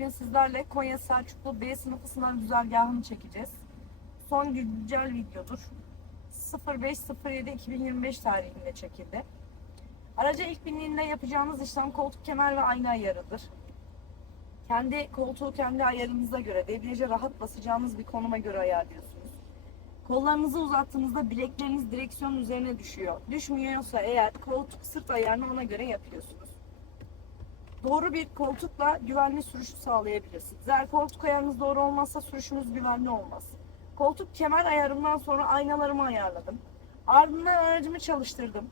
Bugün sizlerle Konya Selçuklu B sınıfı sınav güzergahını çekeceğiz. Son güncel videodur. 05.07.2025 tarihinde çekildi. Araca ilk bindiğinde yapacağımız işlem koltuk kemer ve ayna ayarıdır. Kendi koltuğu kendi ayarınıza göre, debriyaja rahat basacağınız bir konuma göre ayarlıyorsunuz. Kollarınızı uzattığınızda bilekleriniz direksiyonun üzerine düşüyor. Düşmüyorsa eğer koltuk sırt ayarını ona göre yapıyorsunuz. Doğru bir koltukla güvenli sürüşü sağlayabilirsiniz. Eğer koltuk ayarınız doğru olmazsa sürüşünüz güvenli olmaz. Koltuk kemer ayarımdan sonra aynalarımı ayarladım. Ardından aracımı çalıştırdım.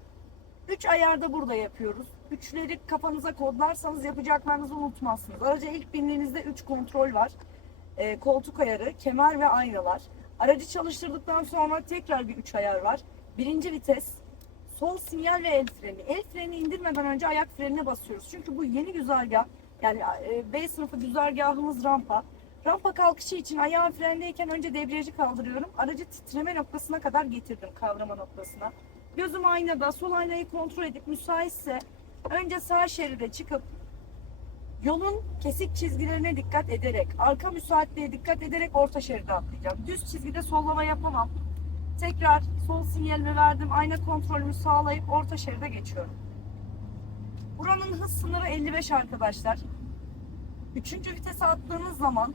Üç ayarda burada yapıyoruz. Üçleri kafanıza kodlarsanız yapacaklarınızı unutmazsınız. Araca ilk bindiğinizde üç kontrol var. Ee, koltuk ayarı, kemer ve aynalar. Aracı çalıştırdıktan sonra tekrar bir üç ayar var. Birinci vites, sol sinyal ve el freni. El freni indirmeden önce ayak frenine basıyoruz. Çünkü bu yeni güzergah, yani e, B sınıfı güzergahımız rampa. Rampa kalkışı için ayağım frendeyken önce debriyajı kaldırıyorum. Aracı titreme noktasına kadar getirdim kavrama noktasına. Gözüm aynada, sol aynayı kontrol edip müsaitse önce sağ şeride çıkıp yolun kesik çizgilerine dikkat ederek, arka müsaitliğe dikkat ederek orta şeride atlayacağım. Düz çizgide sollama yapamam. Tekrar sol sinyalimi verdim. Ayna kontrolümü sağlayıp orta şeride geçiyorum. Buranın hız sınırı 55 arkadaşlar. Üçüncü vitese attığınız zaman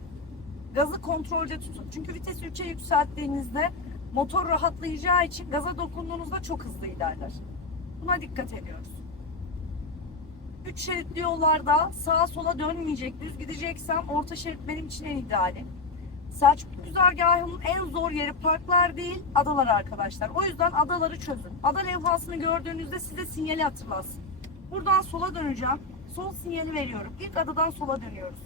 gazı kontrolce tutun. Çünkü vitesi 3'e yükselttiğinizde motor rahatlayacağı için gaza dokunduğunuzda çok hızlı ilerler. Buna dikkat ediyoruz. Üç şeritli yollarda sağa sola dönmeyecek, düz gideceksem orta şerit benim için en ideali. Selçuklu güzergahının en zor yeri parklar değil, adalar arkadaşlar. O yüzden adaları çözün. Ada levhasını gördüğünüzde size sinyali hatırlasın. Buradan sola döneceğim. Sol sinyali veriyorum. İlk adadan sola dönüyoruz.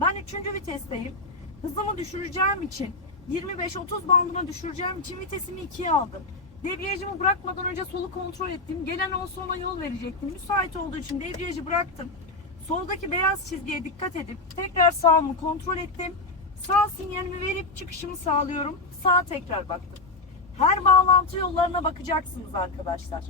Ben üçüncü vitesteyim. Hızımı düşüreceğim için 25-30 bandına düşüreceğim için vitesimi ikiye aldım. Debriyajımı bırakmadan önce solu kontrol ettim. Gelen olsa ona yol verecektim. Müsait olduğu için debriyajı bıraktım. Soldaki beyaz çizgiye dikkat edip tekrar sağımı kontrol ettim. Sağ sinyalimi verip çıkışımı sağlıyorum. Sağa tekrar baktım. Her bağlantı yollarına bakacaksınız arkadaşlar.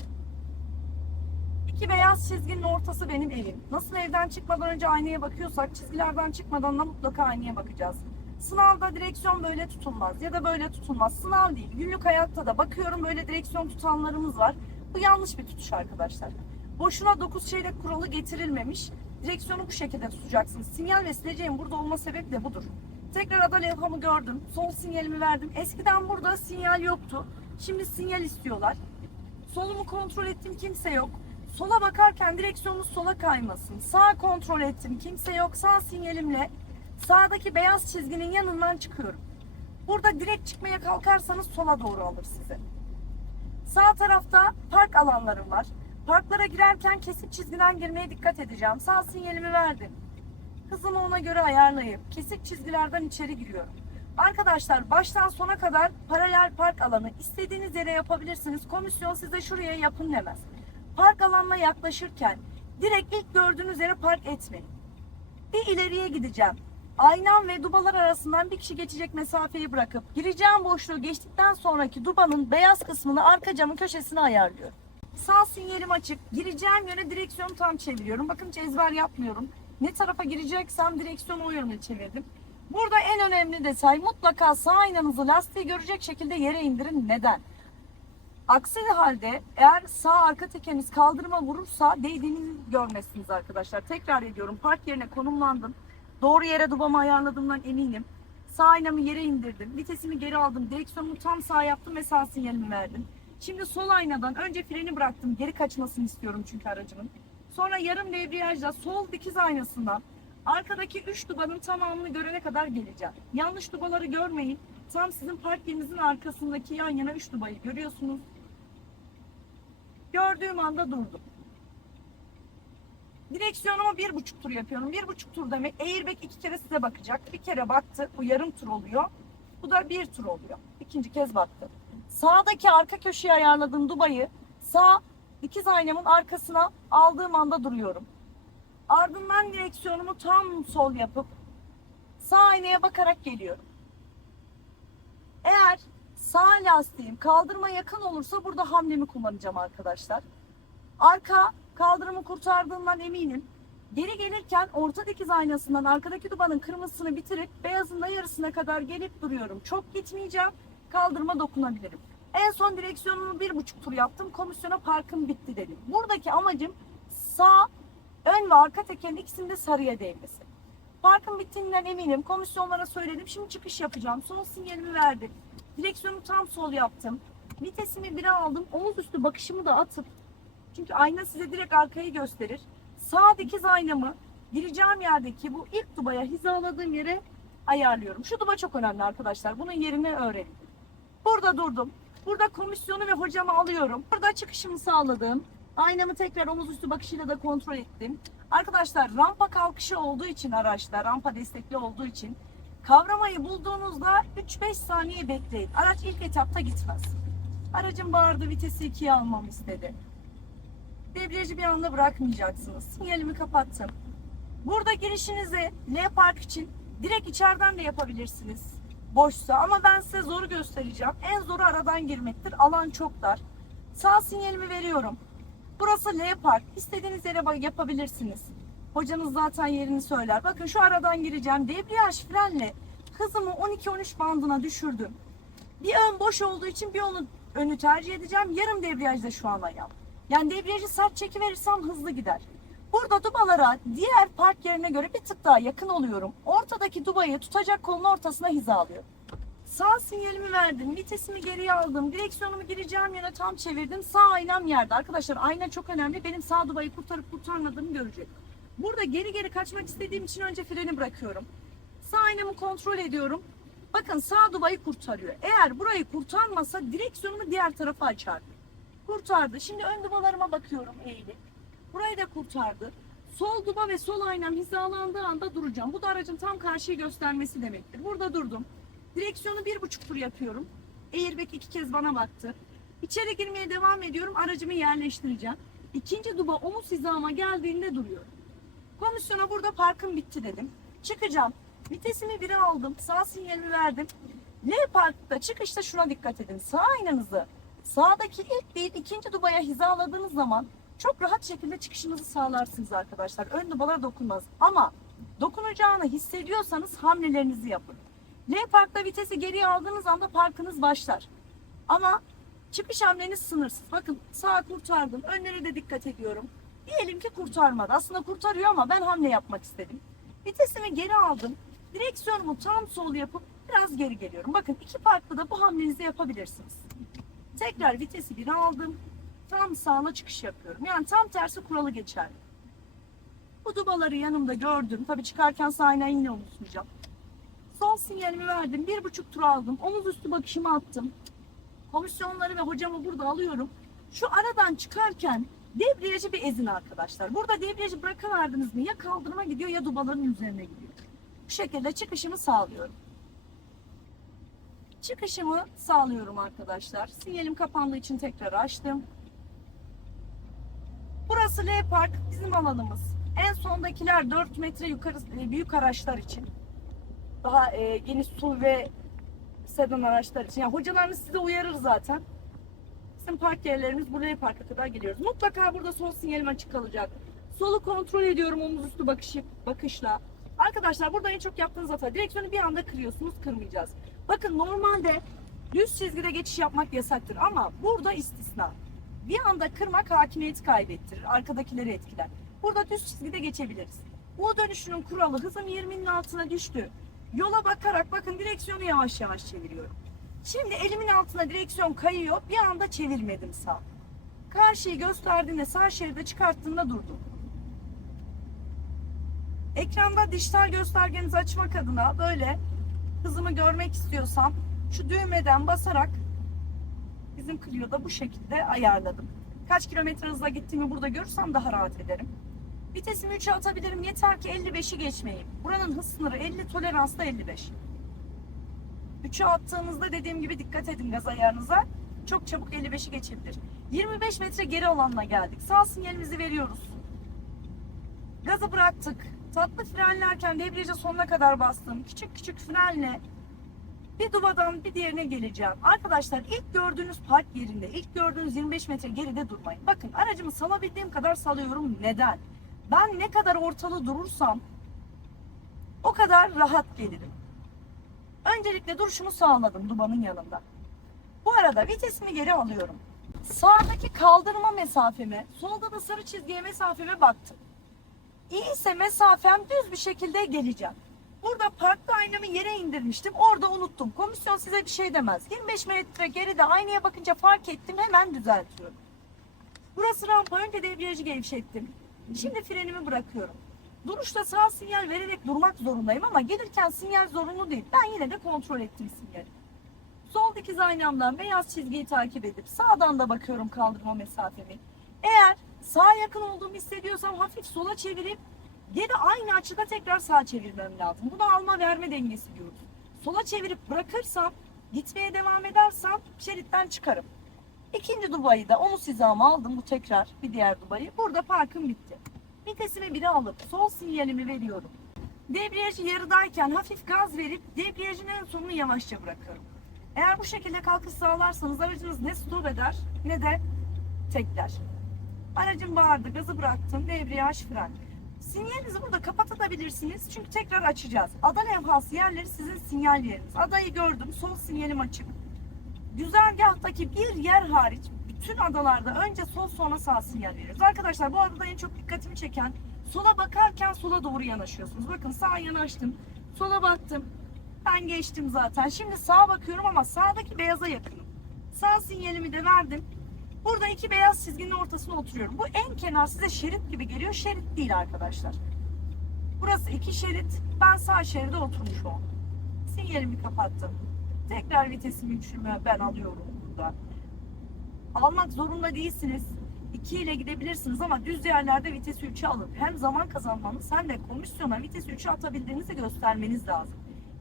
İki beyaz çizginin ortası benim evim. Nasıl evden çıkmadan önce aynaya bakıyorsak çizgilerden çıkmadan da mutlaka aynaya bakacağız. Sınavda direksiyon böyle tutulmaz ya da böyle tutulmaz. Sınav değil. Günlük hayatta da bakıyorum böyle direksiyon tutanlarımız var. Bu yanlış bir tutuş arkadaşlar. Boşuna 9 çeyrek kuralı getirilmemiş. Direksiyonu bu şekilde tutacaksınız. Sinyal ve sileceğim burada olma sebebi de budur. Tekrar ada levhamı gördüm. Sol sinyalimi verdim. Eskiden burada sinyal yoktu. Şimdi sinyal istiyorlar. Solumu kontrol ettim kimse yok. Sola bakarken direksiyonunuz sola kaymasın. Sağ kontrol ettim kimse yok. Sağ sinyalimle sağdaki beyaz çizginin yanından çıkıyorum. Burada direkt çıkmaya kalkarsanız sola doğru alır sizi. Sağ tarafta park alanlarım var. Parklara girerken kesik çizgiden girmeye dikkat edeceğim. Sağ sinyalimi verdim. Hızımı ona göre ayarlayıp kesik çizgilerden içeri giriyorum. Arkadaşlar baştan sona kadar paralel park alanı istediğiniz yere yapabilirsiniz. Komisyon size şuraya yapın demez. Park alanına yaklaşırken direkt ilk gördüğünüz yere park etmeyin. Bir ileriye gideceğim. Aynam ve dubalar arasından bir kişi geçecek mesafeyi bırakıp gireceğim boşluğu geçtikten sonraki dubanın beyaz kısmını arka camın köşesine ayarlıyorum. Sağ sinyalim açık. Gireceğim yöne direksiyonu tam çeviriyorum. Bakın hiç ezber yapmıyorum. Ne tarafa gireceksem direksiyonu o yöne çevirdim. Burada en önemli detay mutlaka sağ aynanızı lastiği görecek şekilde yere indirin. Neden? Aksi halde eğer sağ arka tekeriniz kaldırıma vurursa değdiğini görmezsiniz arkadaşlar. Tekrar ediyorum park yerine konumlandım. Doğru yere dubamı ayarladığımdan eminim. Sağ aynamı yere indirdim. Vitesimi geri aldım. Direksiyonumu tam sağ yaptım ve sağ sinyalimi verdim. Şimdi sol aynadan önce freni bıraktım. Geri kaçmasını istiyorum çünkü aracımın. Sonra yarım debriyajla sol dikiz aynasından arkadaki 3 dubanın tamamını görene kadar geleceğim. Yanlış dubaları görmeyin. Tam sizin park yerinizin arkasındaki yan yana 3 dubayı görüyorsunuz. Gördüğüm anda durdum. Direksiyonumu bir buçuk tur yapıyorum. Bir buçuk tur demek airbag iki kere size bakacak. Bir kere baktı. Bu yarım tur oluyor. Bu da bir tur oluyor. İkinci kez baktı. Sağdaki arka köşeye ayarladığım dubayı sağ ikiz aynamın arkasına aldığım anda duruyorum. Ardından direksiyonumu tam sol yapıp sağ aynaya bakarak geliyorum. Eğer sağ lastiğim kaldırıma yakın olursa burada hamlemi kullanacağım arkadaşlar. Arka kaldırımı kurtardığımdan eminim. Geri gelirken orta dikiz aynasından arkadaki dubanın kırmızısını bitirip beyazın da yarısına kadar gelip duruyorum. Çok gitmeyeceğim. Kaldırıma dokunabilirim. En son direksiyonumu bir buçuk tur yaptım. Komisyona parkım bitti dedim. Buradaki amacım sağ, ön ve arka tekerin ikisinde sarıya değmesi. Parkın bittiğinden eminim. Komisyonlara söyledim. Şimdi çıkış yapacağım. Son sinyalimi verdim. Direksiyonu tam sol yaptım. Vitesimi bire aldım. Omuz üstü bakışımı da atıp çünkü ayna size direkt arkayı gösterir. Sağ dikiz aynamı gireceğim yerdeki bu ilk dubaya hizaladığım yere ayarlıyorum. Şu duba çok önemli arkadaşlar. Bunun yerini öğrenin. Burada durdum. Burada komisyonu ve hocamı alıyorum. Burada çıkışımı sağladım. Aynamı tekrar omuz üstü bakışıyla da kontrol ettim. Arkadaşlar rampa kalkışı olduğu için araçta, rampa destekli olduğu için kavramayı bulduğunuzda 3-5 saniye bekleyin. Araç ilk etapta gitmez. Aracın bağırdı vitesi 2'ye almamı istedi. Debriyajı bir anda bırakmayacaksınız. Sinyalimi kapattım. Burada girişinizi L Park için direkt içeriden de yapabilirsiniz. Boşsa ama ben size zoru göstereceğim. En zoru aradan girmektir. Alan çok dar. Sağ sinyalimi veriyorum. Burası L Park. İstediğiniz yere yapabilirsiniz. Hocanız zaten yerini söyler. Bakın şu aradan gireceğim. Debriyaj frenle hızımı 12-13 bandına düşürdüm. Bir ön boş olduğu için bir onu önü tercih edeceğim. Yarım debriyajda şu an ayağım. Yani debriyajı sert çekiverirsem hızlı gider. Burada dubalara diğer park yerine göre bir tık daha yakın oluyorum. Ortadaki dubayı tutacak kolun ortasına hizalıyorum. Sağ sinyalimi verdim, vitesimi geriye aldım, direksiyonumu gireceğim yöne tam çevirdim. Sağ aynam yerde. Arkadaşlar ayna çok önemli. Benim sağ dubayı kurtarıp kurtarmadığımı görecek. Burada geri geri kaçmak istediğim için önce freni bırakıyorum. Sağ aynamı kontrol ediyorum. Bakın sağ dubayı kurtarıyor. Eğer burayı kurtarmasa direksiyonumu diğer tarafa açar. Kurtardı. Şimdi ön dubalarıma bakıyorum eğilip. Burayı da kurtardı. Sol duba ve sol aynam hizalandığı anda duracağım. Bu da aracın tam karşıyı göstermesi demektir. Burada durdum. Direksiyonu bir buçuk tur yapıyorum. Airbag iki kez bana baktı. İçeri girmeye devam ediyorum. Aracımı yerleştireceğim. İkinci duba omuz hizama geldiğinde duruyorum. Komisyona burada parkım bitti dedim. Çıkacağım. Vitesimi bire aldım. Sağ sinyalimi verdim. L parkta çıkışta şuna dikkat edin. Sağ aynanızı sağdaki ilk değil ikinci dubaya hizaladığınız zaman çok rahat şekilde çıkışınızı sağlarsınız arkadaşlar. Ön dubalara dokunmaz. Ama dokunacağını hissediyorsanız hamlelerinizi yapın. L parkta vitesi geriye aldığınız anda parkınız başlar. Ama çıkış hamleniz sınırsız. Bakın sağa kurtardım. Önlere de dikkat ediyorum. Diyelim ki kurtarmadı. Aslında kurtarıyor ama ben hamle yapmak istedim. Vitesimi geri aldım. Direksiyonumu tam sol yapıp biraz geri geliyorum. Bakın iki parkta da bu hamlenizi yapabilirsiniz. Tekrar vitesi bir aldım. Tam sağına çıkış yapıyorum. Yani tam tersi kuralı geçerli. Bu dubaları yanımda gördüm. Tabii çıkarken aynayı yine unutmayacağım. Son sinyalimi verdim. Bir buçuk tur aldım. Omuz üstü bakışımı attım. Komisyonları ve hocamı burada alıyorum. Şu aradan çıkarken debriyajı bir ezin arkadaşlar. Burada debriyajı bırakıverdiniz mi ya kaldırıma gidiyor ya dubaların üzerine gidiyor. Bu şekilde çıkışımı sağlıyorum. Çıkışımı sağlıyorum arkadaşlar. Sinyalim kapandığı için tekrar açtım. Burası L Park bizim alanımız. En sondakiler 4 metre yukarı e, büyük araçlar için. Daha e, geniş SUV ve sedan araçlar için. Yani hocalarınız size uyarır zaten. Bizim park yerlerimiz bu L Park'a kadar geliyoruz. Mutlaka burada sol sinyalim açık kalacak. Solu kontrol ediyorum omuz üstü bakışı, bakışla. Arkadaşlar burada en çok yaptığınız hata direksiyonu bir anda kırıyorsunuz kırmayacağız. Bakın normalde düz çizgide geçiş yapmak yasaktır ama burada istisna. Bir anda kırmak hakimiyeti kaybettirir. Arkadakileri etkiler. Burada düz çizgide geçebiliriz. U dönüşünün kuralı hızım 20'nin altına düştü. Yola bakarak bakın direksiyonu yavaş yavaş çeviriyorum. Şimdi elimin altına direksiyon kayıyor. Bir anda çevirmedim sağ. Karşıyı gösterdiğinde sağ şeride çıkarttığında durdum. Ekranda dijital göstergenizi açmak adına böyle hızımı görmek istiyorsam şu düğmeden basarak bizim Clio'da bu şekilde ayarladım. Kaç kilometre hızla gittiğimi burada görürsem daha rahat ederim. Vitesimi 3'e atabilirim yeter ki 55'i geçmeyeyim. Buranın hız sınırı 50, tolerans da 55. 3'e attığınızda dediğim gibi dikkat edin gaz ayarınıza. Çok çabuk 55'i geçebilir. 25 metre geri alanına geldik. Sağ sinyalimizi veriyoruz. Gazı bıraktık. Tatlı frenlerken debriyaja sonuna kadar bastım. Küçük küçük frenle bir duvadan bir diğerine geleceğim. Arkadaşlar ilk gördüğünüz park yerinde, ilk gördüğünüz 25 metre geride durmayın. Bakın aracımı salabildiğim kadar salıyorum. Neden? Ben ne kadar ortalı durursam o kadar rahat gelirim. Öncelikle duruşumu sağladım dubanın yanında. Bu arada vitesimi geri alıyorum. Sağdaki kaldırma mesafeme, solda da sarı çizgiye mesafeme baktım. İyiyse mesafem düz bir şekilde geleceğim. Burada parkta aynamı yere indirmiştim. Orada unuttum. Komisyon size bir şey demez. 25 metre geride aynaya bakınca fark ettim. Hemen düzeltiyorum. Burası rampa. Önce debriyajı gevşettim. Şimdi frenimi bırakıyorum. Duruşta sağ sinyal vererek durmak zorundayım ama gelirken sinyal zorunlu değil. Ben yine de kontrol ettim sinyali. Sol dikiz aynamdan beyaz çizgiyi takip edip sağdan da bakıyorum kaldırma mesafemi. Eğer sağa yakın olduğumu hissediyorsam hafif sola çevirip geri aynı açıda tekrar sağa çevirmem lazım. Buna alma verme dengesi diyoruz. Sola çevirip bırakırsam gitmeye devam edersem şeritten çıkarım. İkinci dubayı da omuz hizama aldım bu tekrar bir diğer dubayı. Burada parkım bitti. Vitesimi biri alıp sol sinyalimi veriyorum. Debriyajı yarıdayken hafif gaz verip debriyajın en sonunu yavaşça bırakıyorum. Eğer bu şekilde kalkış sağlarsanız aracınız ne stop eder ne de tekler. Aracım bağırdı, gazı bıraktım, debriyaj fren. Sinyalinizi burada kapatabilirsiniz çünkü tekrar açacağız. Ada levhası yerleri sizin sinyal yeriniz. Adayı gördüm, sol sinyalim açık. Güzergahtaki bir yer hariç bütün adalarda önce sol sonra sağ sinyal veriyoruz. Arkadaşlar bu adada en çok dikkatimi çeken sola bakarken sola doğru yanaşıyorsunuz. Bakın sağa yanaştım, sola baktım. Ben geçtim zaten. Şimdi sağa bakıyorum ama sağdaki beyaza yakınım. Sağ sinyalimi de verdim. Burada iki beyaz çizginin ortasına oturuyorum. Bu en kenar size şerit gibi geliyor. Şerit değil arkadaşlar. Burası iki şerit. Ben sağ şeride oturmuşum. Sinyalimi kapattım. Tekrar vitesimi düşürmeye ben alıyorum burada. Almak zorunda değilsiniz. 2 ile gidebilirsiniz ama düz yerlerde vitesi 3'e alın. Hem zaman kazanmanız hem de komisyona vitesi 3'e atabildiğinizi göstermeniz lazım.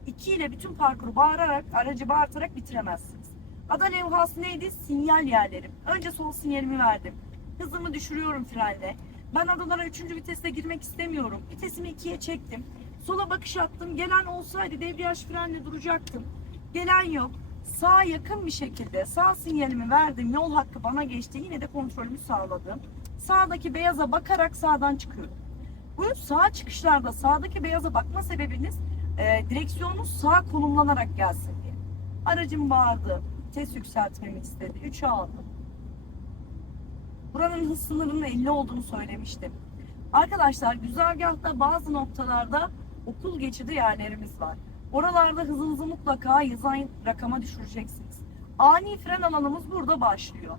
2 ile bütün parkuru bağırarak, aracı bağırtarak bitiremezsiniz. Ada levhası neydi? Sinyal yerlerim. Önce sol sinyalimi verdim. Hızımı düşürüyorum frenle. Ben adalara 3. viteste girmek istemiyorum. Vitesimi 2'ye çektim. Sola bakış attım. Gelen olsaydı debriyaj frenle duracaktım. Gelen yok. Sağa yakın bir şekilde sağ sinyalimi verdim. Yol hakkı bana geçti. Yine de kontrolümü sağladım. Sağdaki beyaza bakarak sağdan çıkıyorum. Bu sağ çıkışlarda sağdaki beyaza bakma sebebiniz e, direksiyonunuz sağ konumlanarak gelsin diye. Aracım bağırdı. Vites yükseltmemi istedi. 3'e aldım. Buranın hız sınırının 50 olduğunu söylemiştim. Arkadaşlar güzergahta bazı noktalarda okul geçidi yerlerimiz var. Oralarda hızınızı mutlaka yazan rakama düşüreceksiniz. Ani fren alanımız burada başlıyor.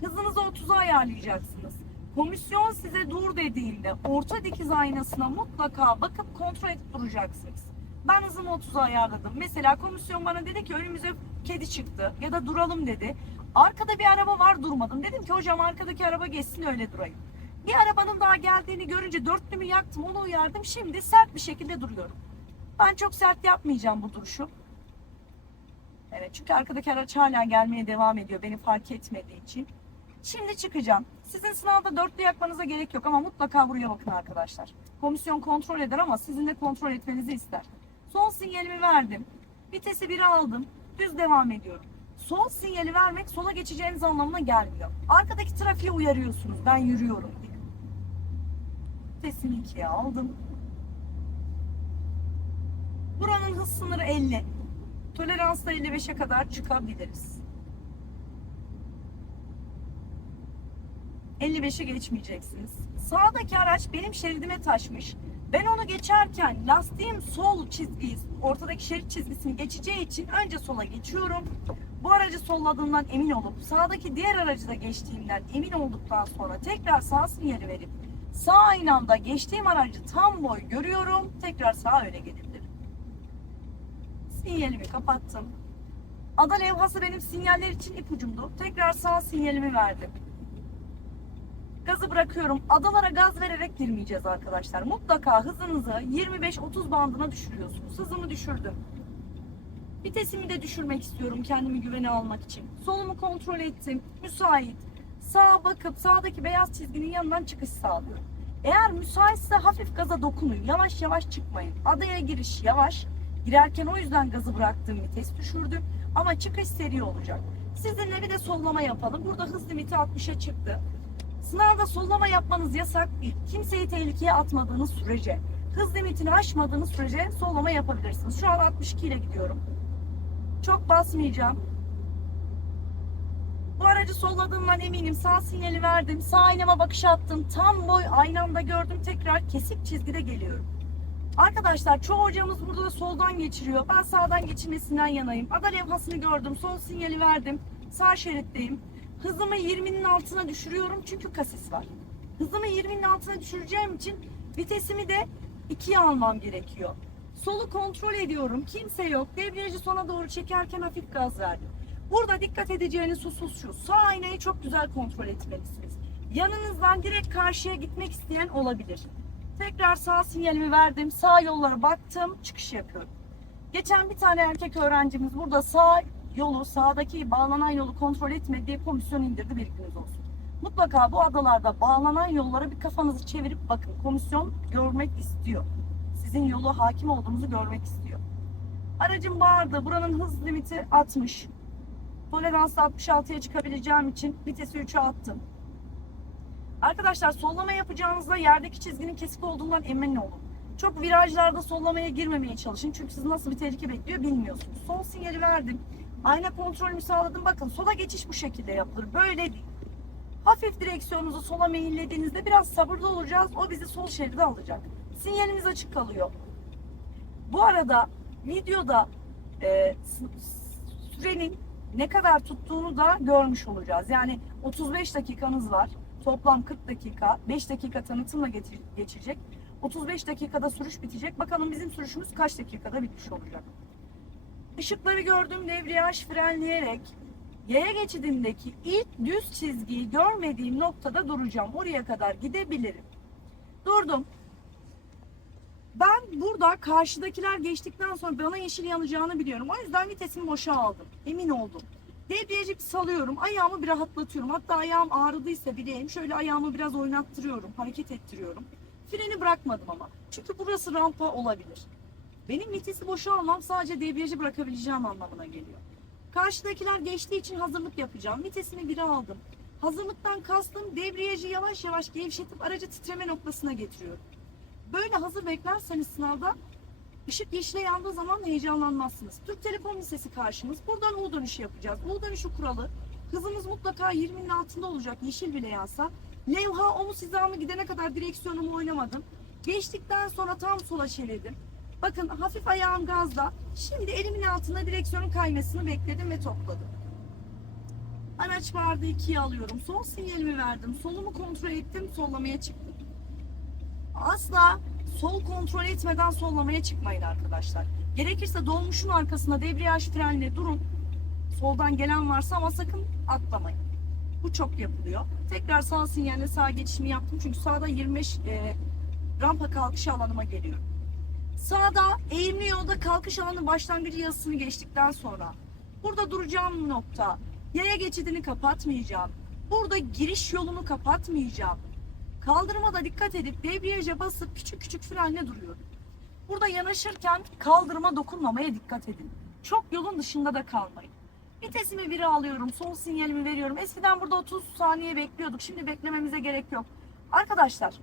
Hızınızı 30'a ayarlayacaksınız. Komisyon size dur dediğinde orta dikiz aynasına mutlaka bakıp kontrol edip duracaksınız. Ben hızımı 30'a ayarladım. Mesela komisyon bana dedi ki önümüze kedi çıktı ya da duralım dedi. Arkada bir araba var durmadım. Dedim ki hocam arkadaki araba geçsin öyle durayım. Bir arabanın daha geldiğini görünce dörtlümü yaktım onu uyardım. Şimdi sert bir şekilde duruyorum. Ben çok sert yapmayacağım bu duruşu. Evet çünkü arkadaki araç hala gelmeye devam ediyor beni fark etmediği için. Şimdi çıkacağım. Sizin sınavda dörtlü yakmanıza gerek yok ama mutlaka buraya bakın arkadaşlar. Komisyon kontrol eder ama sizin de kontrol etmenizi ister. Son sinyalimi verdim. Vitesi 1'e aldım. Düz devam ediyorum. Sol sinyali vermek sola geçeceğiniz anlamına gelmiyor. Arkadaki trafiğe uyarıyorsunuz. Ben yürüyorum diye. Vitesini 2'ye aldım. Buranın hız sınırı 50. Tolerans da 55'e kadar çıkabiliriz. 55'i geçmeyeceksiniz. Sağdaki araç benim şeridime taşmış. Ben onu geçerken lastiğim sol çizgiyi, ortadaki şerit çizgisini geçeceği için önce sola geçiyorum. Bu aracı solladığımdan emin olup sağdaki diğer aracı da geçtiğimden emin olduktan sonra tekrar sağ sinyali verip sağ aynamda geçtiğim aracı tam boy görüyorum. Tekrar sağa öne gidebilirim. Sinyalimi kapattım. Ada levhası benim sinyaller için ipucumdu. Tekrar sağ sinyalimi verdim. Gazı bırakıyorum. Adalara gaz vererek girmeyeceğiz arkadaşlar. Mutlaka hızınızı 25-30 bandına düşürüyorsunuz. Hızımı düşürdüm. Vitesimi de düşürmek istiyorum kendimi güvene almak için. Solumu kontrol ettim. Müsait. Sağa bakıp sağdaki beyaz çizginin yanından çıkış sağlıyorum. Eğer müsaitse hafif gaza dokunun. Yavaş yavaş çıkmayın. Adaya giriş yavaş. Girerken o yüzden gazı bıraktım, vites düşürdüm. Ama çıkış seri olacak. Sizinle bir de sollama yapalım. Burada hız limiti 60'a çıktı. Sınavda sollama yapmanız yasak. Kimseyi tehlikeye atmadığınız sürece, hız limitini aşmadığınız sürece sollama yapabilirsiniz. Şu an 62 ile gidiyorum. Çok basmayacağım. Bu aracı solladığımdan eminim. Sağ sinyali verdim. Sağ aynama bakış attım. Tam boy aynamda gördüm. Tekrar kesik çizgide geliyorum. Arkadaşlar çoğu hocamız burada da soldan geçiriyor. Ben sağdan geçirmesinden yanayım. Ada levhasını gördüm. Sol sinyali verdim. Sağ şeritteyim. Hızımı 20'nin altına düşürüyorum çünkü kasis var. Hızımı 20'nin altına düşüreceğim için vitesimi de 2'ye almam gerekiyor. Solu kontrol ediyorum. Kimse yok. Debriyajı sona doğru çekerken hafif gaz verdim. Burada dikkat edeceğiniz husus şu. Sağ aynayı çok güzel kontrol etmelisiniz. Yanınızdan direkt karşıya gitmek isteyen olabilir. Tekrar sağ sinyalimi verdim. Sağ yollara baktım. Çıkış yapıyorum. Geçen bir tane erkek öğrencimiz burada sağ yolu, sağdaki bağlanan yolu kontrol etmediği komisyon indirdi bilginiz olsun. Mutlaka bu adalarda bağlanan yollara bir kafanızı çevirip bakın. Komisyon görmek istiyor. Sizin yolu hakim olduğunuzu görmek istiyor. Aracım bağırdı. Buranın hız limiti 60. Toleransı 66'ya çıkabileceğim için vitesi 3'e attım. Arkadaşlar sollama yapacağınızda yerdeki çizginin kesik olduğundan emin olun. Çok virajlarda sollamaya girmemeye çalışın. Çünkü sizi nasıl bir tehlike bekliyor bilmiyorsunuz. Son sinyali verdim. Ayna kontrolümü sağladım. Bakın sola geçiş bu şekilde yapılır. Böyle değil. Hafif direksiyonunuzu sola meyillediğinizde biraz sabırlı olacağız. O bizi sol şeride alacak. Sinyalimiz açık kalıyor. Bu arada videoda e, sürenin ne kadar tuttuğunu da görmüş olacağız. Yani 35 dakikanız var. Toplam 40 dakika. 5 dakika tanıtımla geçecek. 35 dakikada sürüş bitecek. Bakalım bizim sürüşümüz kaç dakikada bitmiş olacak. Işıkları gördüm devriyaj frenleyerek yaya geçidindeki ilk düz çizgiyi görmediğim noktada duracağım. Oraya kadar gidebilirim. Durdum. Ben burada karşıdakiler geçtikten sonra bana yeşil yanacağını biliyorum. O yüzden vitesimi boşa aldım. Emin oldum. Debriyajı bir salıyorum. Ayağımı bir rahatlatıyorum. Hatta ayağım ağrıdıysa bileyim şöyle ayağımı biraz oynattırıyorum. Hareket ettiriyorum. Freni bırakmadım ama. Çünkü burası rampa olabilir. Benim vitesi boşa almam sadece debriyajı bırakabileceğim anlamına geliyor. Karşıdakiler geçtiği için hazırlık yapacağım. Vitesimi bire aldım. Hazırlıktan kastım debriyajı yavaş yavaş gevşetip aracı titreme noktasına getiriyorum. Böyle hazır beklerseniz sınavda ışık yeşile yandığı zaman heyecanlanmazsınız. Türk Telekom Lisesi karşımız. Buradan U dönüşü yapacağız. U dönüşü kuralı. Hızımız mutlaka 20'nin altında olacak yeşil bile yansa. Levha omuz hizamı gidene kadar direksiyonumu oynamadım. Geçtikten sonra tam sola çevirdim. Bakın hafif ayağım gazda. Şimdi elimin altında direksiyonun kaymasını bekledim ve topladım. Araç vardı ikiye alıyorum. Sol sinyalimi verdim. Solumu kontrol ettim. Sollamaya çıktım. Asla sol kontrol etmeden sollamaya çıkmayın arkadaşlar. Gerekirse dolmuşun arkasında debriyaj frenle durun. Soldan gelen varsa ama sakın atlamayın. Bu çok yapılıyor. Tekrar sağ sinyalle sağ geçişimi yaptım. Çünkü sağda 25 e, rampa kalkış alanıma geliyor. Sağda eğimli yolda kalkış alanı başlangıcı yazısını geçtikten sonra burada duracağım nokta yaya geçidini kapatmayacağım. Burada giriş yolunu kapatmayacağım. Kaldırıma da dikkat edip debriyaja basıp küçük küçük frenle duruyorum. Burada yanaşırken kaldırıma dokunmamaya dikkat edin. Çok yolun dışında da kalmayın. Vitesimi biri alıyorum, sol sinyalimi veriyorum. Eskiden burada 30 saniye bekliyorduk. Şimdi beklememize gerek yok. Arkadaşlar,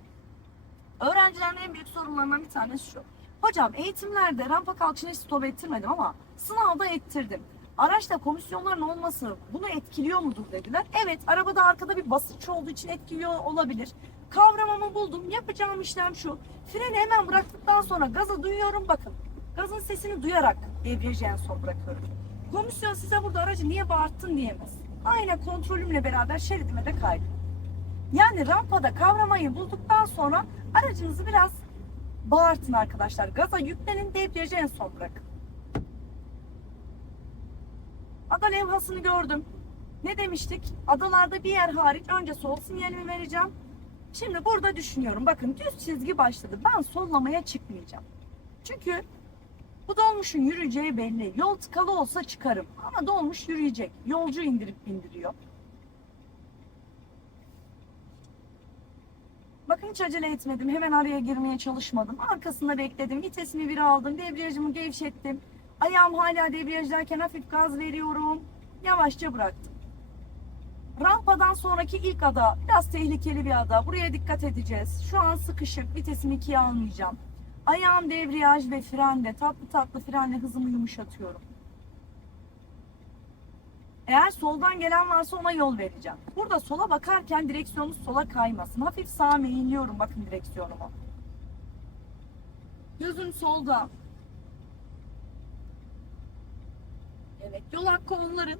öğrencilerin en büyük sorunlarından bir tanesi şu. Hocam eğitimlerde rampa kalkışını hiç stop ettirmedim ama sınavda ettirdim. Araçta komisyonların olması bunu etkiliyor mudur dediler. Evet arabada arkada bir basınç olduğu için etkiliyor olabilir. Kavramamı buldum. Yapacağım işlem şu. Freni hemen bıraktıktan sonra gazı duyuyorum bakın. Gazın sesini duyarak debriyajı en son bırakıyorum. Komisyon size burada aracı niye bağırttın diyemez. Ayna kontrolümle beraber şeridime de kaydım. Yani rampada kavramayı bulduktan sonra aracınızı biraz bağırtın arkadaşlar. Gaza yüklenin debriyajı en son bırakın. Ada levhasını gördüm. Ne demiştik? Adalarda bir yer hariç önce sol sinyalimi vereceğim. Şimdi burada düşünüyorum. Bakın düz çizgi başladı. Ben sollamaya çıkmayacağım. Çünkü bu dolmuşun yürüyeceği belli. Yol tıkalı olsa çıkarım. Ama dolmuş yürüyecek. Yolcu indirip bindiriyor. Hiç acele etmedim. Hemen araya girmeye çalışmadım. Arkasında bekledim. Vitesimi bir aldım. Debriyajımı gevşettim. Ayağım hala debriyajdayken hafif gaz veriyorum. Yavaşça bıraktım. Rampadan sonraki ilk ada biraz tehlikeli bir ada. Buraya dikkat edeceğiz. Şu an sıkışık. Vitesimi ikiye almayacağım. Ayağım debriyaj ve frende. Tatlı tatlı frenle hızımı yumuşatıyorum. Eğer soldan gelen varsa ona yol vereceğim. Burada sola bakarken direksiyonunuz sola kaymasın. Hafif sağa meyilliyorum bakın direksiyonumu. Gözüm solda. Evet yol hakkı onların.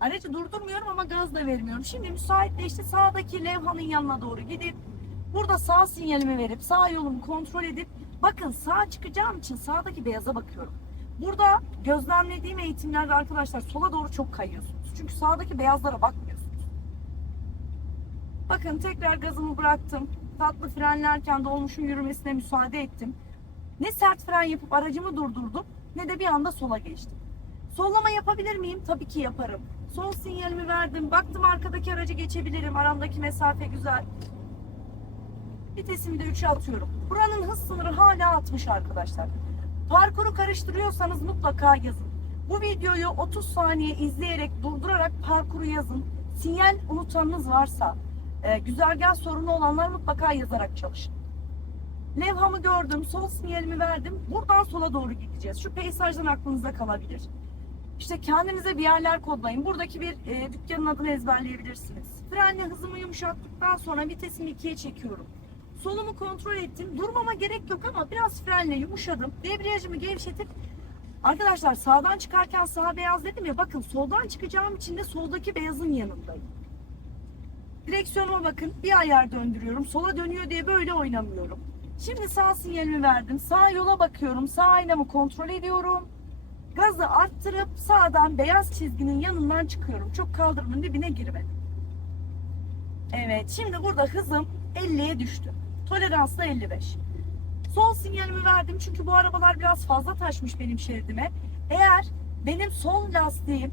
Aracı durdurmuyorum ama gaz da vermiyorum. Şimdi müsaitleşti sağdaki levhanın yanına doğru gidip burada sağ sinyalimi verip sağ yolumu kontrol edip bakın sağa çıkacağım için sağdaki beyaza bakıyorum. Burada gözlemlediğim eğitimlerde arkadaşlar sola doğru çok kayıyorsunuz. Çünkü sağdaki beyazlara bakmıyorsunuz. Bakın tekrar gazımı bıraktım. Tatlı frenlerken dolmuşun yürümesine müsaade ettim. Ne sert fren yapıp aracımı durdurdum ne de bir anda sola geçtim. Sollama yapabilir miyim? Tabii ki yaparım. Sol sinyalimi verdim. Baktım arkadaki aracı geçebilirim. Aramdaki mesafe güzel. Vitesimi de 3'e atıyorum. Buranın hız sınırı hala 60 arkadaşlar. Parkuru karıştırıyorsanız mutlaka yazın. Bu videoyu 30 saniye izleyerek durdurarak parkuru yazın. Sinyal unutanınız varsa, e, güzergah sorunu olanlar mutlaka yazarak çalışın. Levhamı gördüm, sol sinyalimi verdim. Buradan sola doğru gideceğiz. Şu peysajdan aklınızda kalabilir. İşte kendinize bir yerler kodlayın. Buradaki bir e, dükkanın adını ezberleyebilirsiniz. Frenle hızımı yumuşattıktan sonra vitesimi ikiye çekiyorum. Solumu kontrol ettim. Durmama gerek yok ama biraz frenle yumuşadım. Debriyajımı gevşetip Arkadaşlar sağdan çıkarken sağ beyaz dedim ya bakın soldan çıkacağım için de soldaki beyazın yanındayım. Direksiyonuma bakın bir ayar döndürüyorum. Sola dönüyor diye böyle oynamıyorum. Şimdi sağ sinyalimi verdim. Sağ yola bakıyorum. Sağ aynamı kontrol ediyorum. Gazı arttırıp sağdan beyaz çizginin yanından çıkıyorum. Çok kaldırımın dibine girmedim. Evet şimdi burada hızım 50'ye düştü. Tolerans da 55. Sol sinyalimi verdim çünkü bu arabalar biraz fazla taşmış benim şeridime. Eğer benim sol lastiğim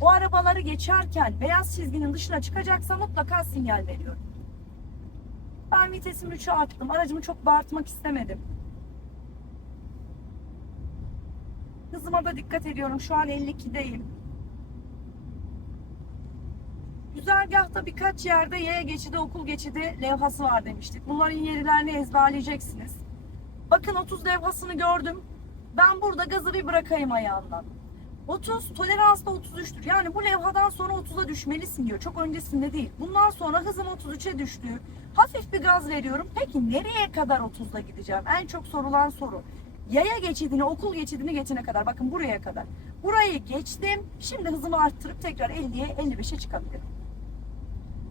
o arabaları geçerken beyaz çizginin dışına çıkacaksa mutlaka sinyal veriyorum. Ben vitesimi 3'e attım. Aracımı çok bağırtmak istemedim. Hızıma da dikkat ediyorum. Şu an 52'deyim. Güzergahta birkaç yerde yaya geçidi, okul geçidi levhası var demiştik. Bunların yerlerini ezberleyeceksiniz. Bakın 30 levhasını gördüm. Ben burada gazı bir bırakayım ayağından. 30 tolerans da 33'tür. Yani bu levhadan sonra 30'a düşmelisin diyor. Çok öncesinde değil. Bundan sonra hızım 33'e düştü. Hafif bir gaz veriyorum. Peki nereye kadar 30'da gideceğim? En çok sorulan soru. Yaya geçidini, okul geçidini geçene kadar. Bakın buraya kadar. Burayı geçtim. Şimdi hızımı arttırıp tekrar 50'ye 55'e çıkabilirim.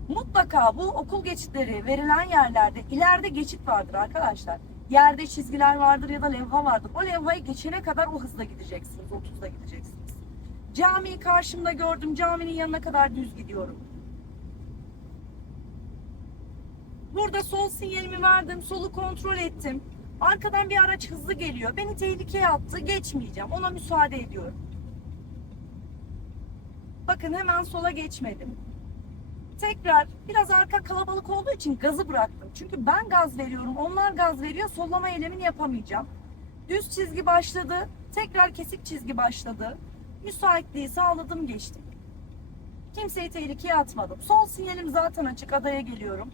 Mutlaka bu okul geçitleri verilen yerlerde ileride geçit vardır arkadaşlar. Yerde çizgiler vardır ya da levha vardır. O levhayı geçene kadar o hızla gideceksiniz. 30'da gideceksiniz. Camiyi karşımda gördüm. Caminin yanına kadar düz gidiyorum. Burada sol sinyalimi verdim. Solu kontrol ettim. Arkadan bir araç hızlı geliyor. Beni tehlikeye attı. Geçmeyeceğim. Ona müsaade ediyorum. Bakın hemen sola geçmedim. Tekrar biraz arka kalabalık olduğu için gazı bıraktım. Çünkü ben gaz veriyorum. Onlar gaz veriyor. Sollama eylemini yapamayacağım. Düz çizgi başladı. Tekrar kesik çizgi başladı. Müsaitliği sağladım geçtim. Kimseyi tehlikeye atmadım. Sol sinyalim zaten açık. Adaya geliyorum.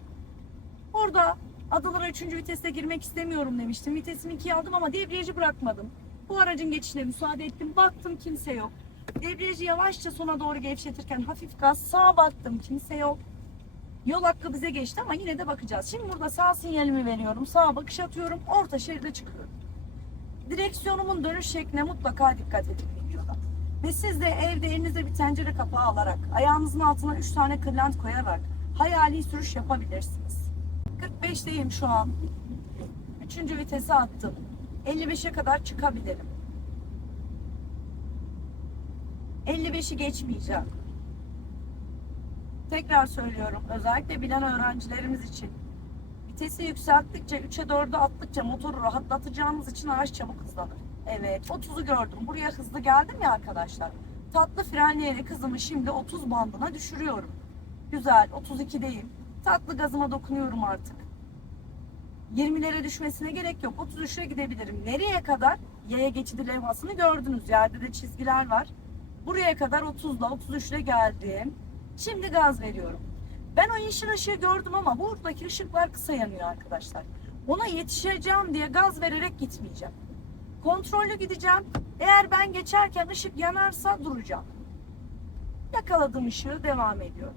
Burada adalara 3. viteste girmek istemiyorum demiştim. Vitesimi 2'ye aldım ama debriyajı bırakmadım. Bu aracın geçişine müsaade ettim. Baktım kimse yok. Debriyajı yavaşça sona doğru gevşetirken hafif gaz sağa baktım kimse yok. Yol hakkı bize geçti ama yine de bakacağız. Şimdi burada sağ sinyalimi veriyorum. Sağa bakış atıyorum. Orta şeride çıkıyorum. Direksiyonumun dönüş şekline mutlaka dikkat edin videoda. Ve siz de evde elinize bir tencere kapağı alarak, ayağınızın altına 3 tane kırlent koyarak hayali sürüş yapabilirsiniz. 45'teyim şu an. 3. vitese attım. 55'e kadar çıkabilirim. 55'i geçmeyeceğim. Tekrar söylüyorum. Özellikle bilen öğrencilerimiz için. Vitesi yükselttikçe, 3'e 4'e attıkça motoru rahatlatacağınız için araç çabuk hızlanır. Evet, 30'u gördüm. Buraya hızlı geldim ya arkadaşlar. Tatlı frenleyerek hızımı şimdi 30 bandına düşürüyorum. Güzel, 32'deyim. Tatlı gazıma dokunuyorum artık. 20'lere düşmesine gerek yok. 33'e gidebilirim. Nereye kadar? Yaya geçidi levhasını gördünüz. Yerde de çizgiler var. Buraya kadar 30'da 33'le geldim. Şimdi gaz veriyorum. Ben o yeşil ışığı gördüm ama buradaki ışıklar kısa yanıyor arkadaşlar. Ona yetişeceğim diye gaz vererek gitmeyeceğim. Kontrollü gideceğim. Eğer ben geçerken ışık yanarsa duracağım. Yakaladım ışığı devam ediyorum.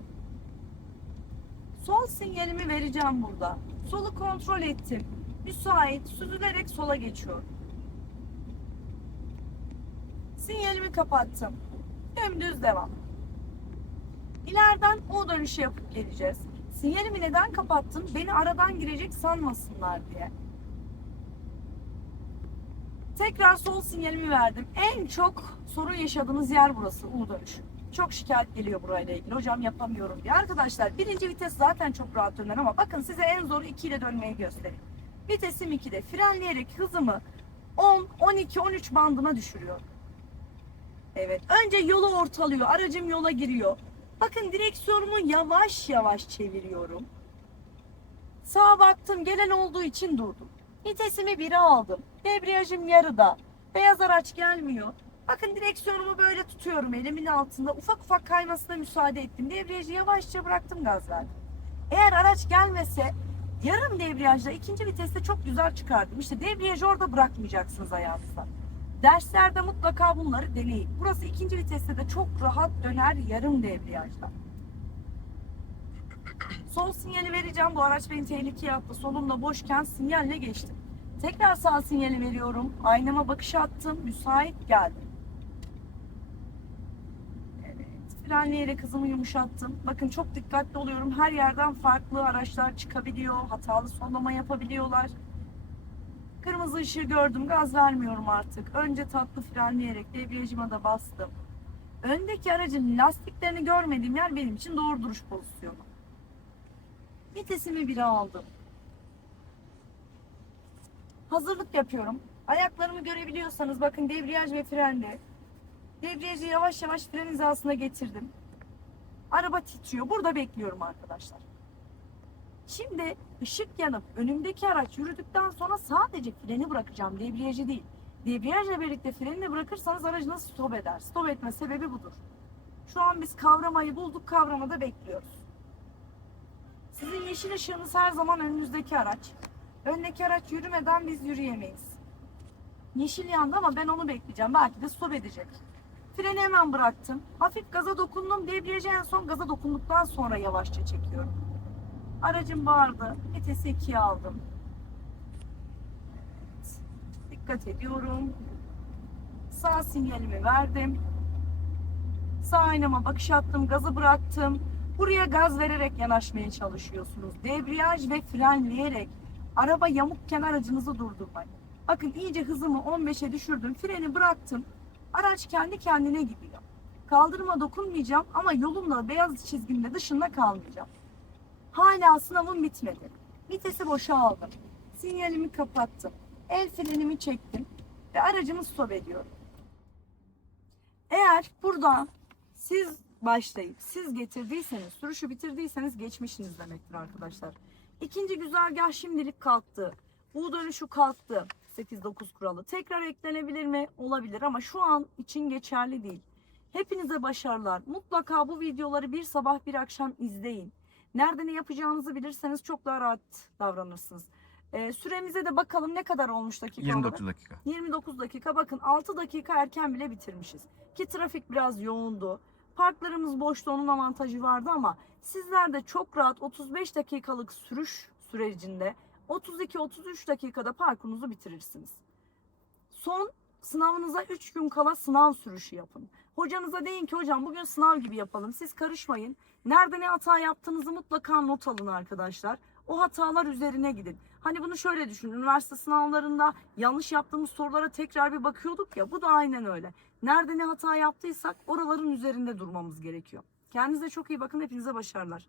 Sol sinyalimi vereceğim burada. Solu kontrol ettim. Müsait süzülerek sola geçiyorum. Sinyalimi kapattım. Dümdüz devam. İleriden U dönüşü yapıp geleceğiz. Sinyalimi neden kapattım? Beni aradan girecek sanmasınlar diye. Tekrar sol sinyalimi verdim. En çok sorun yaşadığınız yer burası U dönüşü. Çok şikayet geliyor burayla ilgili. Hocam yapamıyorum diye. Arkadaşlar birinci vites zaten çok rahat döner ama bakın size en zoru 2 ile dönmeyi göstereyim. Vitesim 2'de frenleyerek hızımı 10, 12, 13 bandına düşürüyor. Evet. Önce yolu ortalıyor. Aracım yola giriyor. Bakın direksiyonumu yavaş yavaş çeviriyorum. Sağa baktım gelen olduğu için durdum. Vitesimi 1'e aldım. Debriyajım yarıda. Beyaz araç gelmiyor. Bakın direksiyonumu böyle tutuyorum elimin altında. Ufak ufak kaymasına müsaade ettim. Debriyajı yavaşça bıraktım gaz verdim. Eğer araç gelmese yarım debriyajla ikinci viteste çok güzel çıkardım. İşte debriyajı orada bırakmayacaksınız ayağınızda. Derslerde mutlaka bunları deneyin. Burası ikinci viteste de çok rahat döner yarım debriyajla. Sol sinyali vereceğim. Bu araç beni tehlikeye attı. Solumda boşken sinyalle geçtim. Tekrar sağ sinyali veriyorum. Aynama bakış attım. Müsait geldim. Evet. Frenleyerek hızımı yumuşattım. Bakın çok dikkatli oluyorum. Her yerden farklı araçlar çıkabiliyor. Hatalı sollama yapabiliyorlar. Kırmızı ışığı gördüm. Gaz vermiyorum artık. Önce tatlı frenleyerek debriyajıma da bastım. Öndeki aracın lastiklerini görmediğim yer benim için doğru duruş pozisyonu. Vitesimi bire aldım. Hazırlık yapıyorum. Ayaklarımı görebiliyorsanız bakın debriyaj ve frende. Debriyajı yavaş yavaş fren hizasına getirdim. Araba titriyor. Burada bekliyorum arkadaşlar. Şimdi ışık yanıp önümdeki araç yürüdükten sonra sadece freni bırakacağım. Debriyajı değil. Debriyajla birlikte freni bırakırsanız aracınız stop eder. Stop etme sebebi budur. Şu an biz kavramayı bulduk. Kavramada bekliyoruz. Sizin yeşil ışığınız her zaman önünüzdeki araç. Öndeki araç yürümeden biz yürüyemeyiz. Yeşil yandı ama ben onu bekleyeceğim. Belki de stop edecek. Freni hemen bıraktım. Hafif gaza dokundum. Debriyajı en son gaza dokunduktan sonra yavaşça çekiyorum. Aracım bağırdı. Vitesi 2'ye aldım. Evet. Dikkat ediyorum. Sağ sinyalimi verdim. Sağ aynama bakış attım. Gazı bıraktım. Buraya gaz vererek yanaşmaya çalışıyorsunuz. Debriyaj ve frenleyerek araba yamukken aracınızı durdurmayın. Bakın iyice hızımı 15'e düşürdüm. Freni bıraktım. Araç kendi kendine gidiyor. Kaldırıma dokunmayacağım ama yolumda beyaz çizgimde dışında kalmayacağım. Hala sınavım bitmedi. Vitesi boşa aldım. Sinyalimi kapattım. El frenimi çektim ve aracımı stop ediyorum. Eğer burada siz başlayıp siz getirdiyseniz, sürüşü bitirdiyseniz geçmişsiniz demektir arkadaşlar. İkinci güzergah şimdilik kalktı. U dönüşü kalktı. 8-9 kuralı. Tekrar eklenebilir mi? Olabilir ama şu an için geçerli değil. Hepinize başarılar. Mutlaka bu videoları bir sabah bir akşam izleyin. Nerede ne yapacağınızı bilirseniz çok daha rahat davranırsınız. Ee, süremize de bakalım ne kadar olmuş dakika olarak. 29 dakika. 29 dakika bakın 6 dakika erken bile bitirmişiz. Ki trafik biraz yoğundu. Parklarımız boştu onun avantajı vardı ama sizler de çok rahat 35 dakikalık sürüş sürecinde 32-33 dakikada parkurunuzu bitirirsiniz. Son sınavınıza 3 gün kala sınav sürüşü yapın. Hocanıza deyin ki hocam bugün sınav gibi yapalım. Siz karışmayın. Nerede ne hata yaptığınızı mutlaka not alın arkadaşlar. O hatalar üzerine gidin. Hani bunu şöyle düşünün. Üniversite sınavlarında yanlış yaptığımız sorulara tekrar bir bakıyorduk ya. Bu da aynen öyle. Nerede ne hata yaptıysak oraların üzerinde durmamız gerekiyor. Kendinize çok iyi bakın. Hepinize başarılar.